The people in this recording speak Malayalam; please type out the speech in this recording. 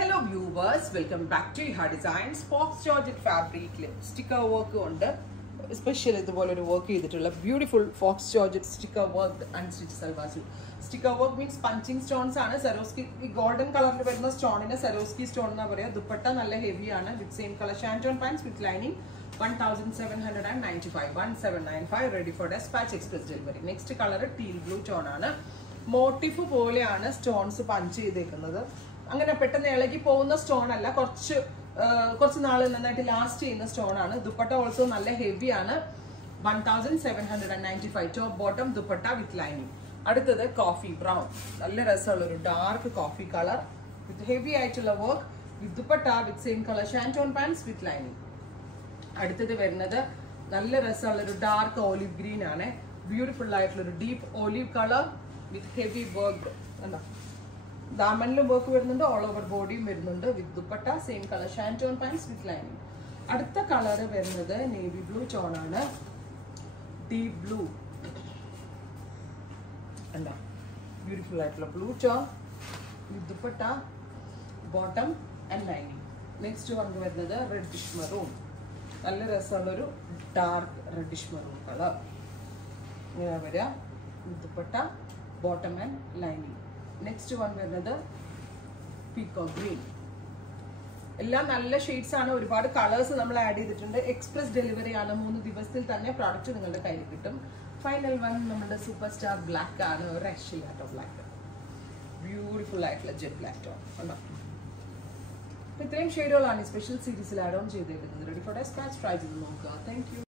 Hello viewers, welcome back to Iha Designs. Fox Georgette fabric sticker work ഉണ്ട് സ്പെഷ്യൽ ഇതുപോലെ ഒരു വർക്ക് ചെയ്തിട്ടുള്ള beautiful faux georgette sticker work and stitch salwar suit. Sticker work means punching stones ആണ്. സെറോസ്കി ഈ ഗോൾഡൻ കളറിൽ വരുന്ന സ്റ്റോണിന് സെറോസ്കി സ്റ്റോൺ എന്നാ പറയുക. ദുപ്പട്ട നല്ല ഹെവി ആണ് with same colour ഷാൻറ്റോൺ pants with lining 1795 1795 ready for dispatch express delivery. Next colour teal blue tone ആണ്. മോട്ടീഫ് പോലെയാണ് സ്റ്റോൺസ് പഞ്ച് ചെയ്തേക്കുന്നത്. അങ്ങനെ പെട്ടെന്ന് ഇളകി പോകുന്ന സ്റ്റോൺ അല്ല, കുറച്ച് നാൾ നന്നായിട്ട് ലാസ്റ്റ് ചെയ്യുന്ന സ്റ്റോൺ ആണ്. ദുപ്പട്ട ഓൾസോ നല്ല ഹെവി ആണ്. 1795 top bottom dupatta with lining. അടുത്തത് കോഫി ബ്രൗൺ, നല്ല രസമുള്ള ഒരു dark coffee colour with heavy ആയിട്ടുള്ള work with dupatta with same colour ഷാൻറ്റോൺ pants with lining. അടുത്തത് വരുന്നത് നല്ല രസമുള്ള ഒരു ഡാർക്ക് ഓലിവ് ഗ്രീൻ ആണ്. ബ്യൂട്ടിഫുൾ ആയിട്ടുള്ള ഒരു deep olive colour with heavy work. ദാമനിലും വർക്ക് വരുന്നുണ്ട്, ഓൾ ഓവർ ബോഡിയും വരുന്നുണ്ട് with dupatta same colour ഷാൻറ്റോൺ pants with lining. അടുത്ത കളർ വരുന്നത് നേവി ബ്ലൂ ടോൺ ആണ്. ഡീപ് ബ്ലൂ എന്താ ബ്യൂട്ടിഫുൾ ആയിട്ടുള്ള blue tone with dupatta bottom and lining. Next one വരുന്നത് റെഡിഷ് മെറൂൺ, നല്ല രസമുള്ളൊരു ഡാർക്ക് റെഡിഷ് മെറൂൺ കളർ. ഇങ്ങനെ വരിക with dupatta bottom and lining. Next one വരുന്നത് പീക്കോ ഗ്രീൻ. എല്ലാം നല്ല ഷെയ്ഡ്സ് ആണ്. ഒരുപാട് കളേഴ്സ് നമ്മൾ ആഡ് ചെയ്തിട്ടുണ്ട്. എക്സ്പ്രസ് ഡെലിവറി ആണ്. 3 ദിവസത്തിൽ തന്നെ പ്രോഡക്റ്റ് നിങ്ങളുടെ കയ്യിൽ കിട്ടും. ഫൈനൽ വൺ നമ്മുടെ സൂപ്പർ സ്റ്റാർ ബ്ലാക്ക് ആണ്. ഒരു രക്ഷയില്ലാട്ടോ ബ്ലാക്ക്, ബ്യൂട്ടിഫുൾ ആയിട്ടുള്ള ജെറ്റ് ബ്ലാക്ക് ടോൺ ഉണ്ടോ. ഇത്രയും ഷെയ്ഡുകളാണ് ഈ സ്പെഷ്യൽ സീരീസിൽ ആഡ് ഓൺ ചെയ്തേക്കുന്നത്. റെഡി ഫോർ ഡെസ്പാച്ച് ട്രൈ ചെയ്ത് നോക്കുക. Thank you.